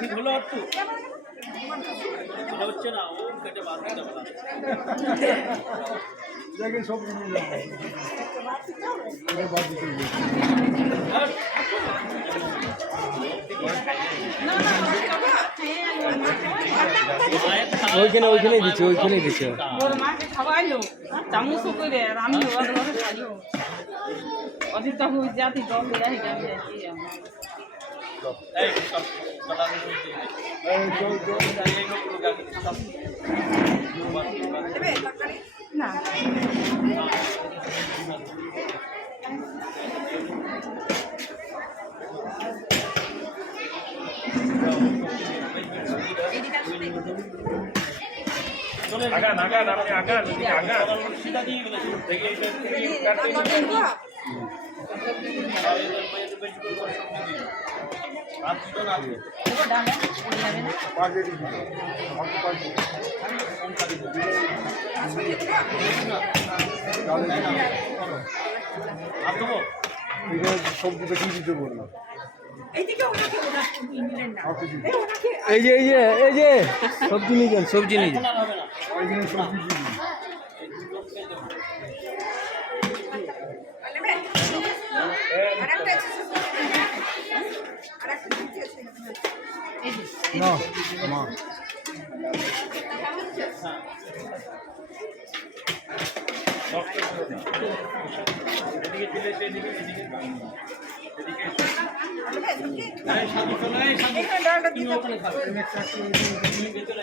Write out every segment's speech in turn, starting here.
ঠিক হলো একটু হচ্ছে না ও কেটে বাদ দিতে পারে দেখেন সব ওইখানে দিচ্ছে ওর মাকে খাওয়াইলো চামচ করে আর আমি ওর ঘরে খাইও অদিতা হই জাতি দল দেয়া হে যাবে এই সব কথা বলতে এই চল এই লোক গাকে সব না আগান আপনি আগান সিধা দিয়ে গেলে থেকে কাটতে সবজিটা কি দিতে বললাম এই যে সবজি নিয়ে যান সবজি নিয়ে যান না মা এদিকে দিলে সেদিকে এদিকে এদিকে আরে সাধু চলে সাধু তুমি ওখানে খাও তুমি ভেতরে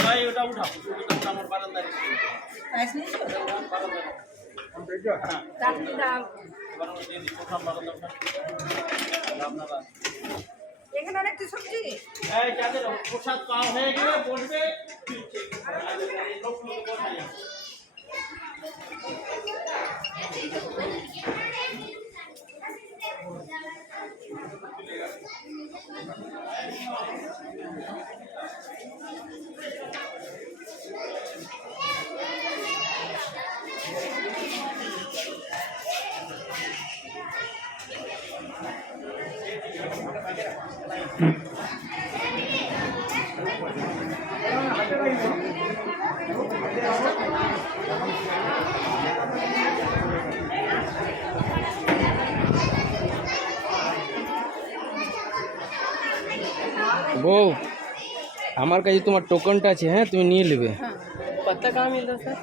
ভাই ওটা উঠাও ওটা আমার বারান্দায় এখানে অনেকটা সবজি এই যাদের প্রসাদ পাওয়া হয়ে গেলে বসবে বউ আমার কাছে তোমার টোकनটা আছে হ্যাঁ তুমি নিয়ে নেবে पत्ता कहाँ मिल रहा सर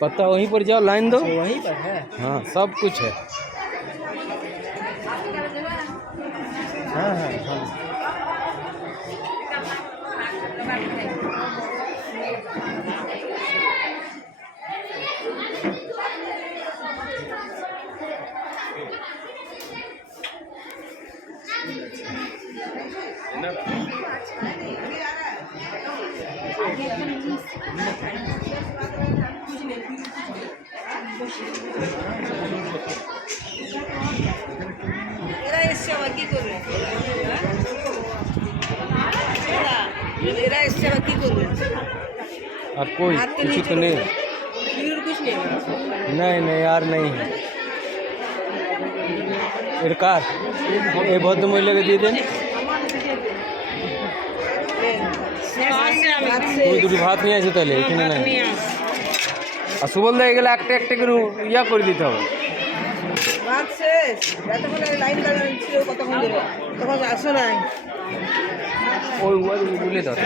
पत्ता वहीं पर जाओ लाइन दो वहीं पर है हाँ सब कुछ है हाँ हाँ हाँ এরা এসছে আবার কি করবে এরা এসছে আবার কি করবে अब कोई कुछ तो नहीं कुछ नहीं नहीं यार नहीं है कार ये बहुत महिला के दिए दें कोई দুটো ভাত নিয়ে আসে তাহলে এখানে না আর সুবল দিয়ে গেলে একটা একটা করে ইয়া করে দিতে হবে ভাত শেষ এতক্ষণ লাইন দাঁড়ানো ছিল কতক্ষণ ধরে তখন আসো নাই ওই বলে দাও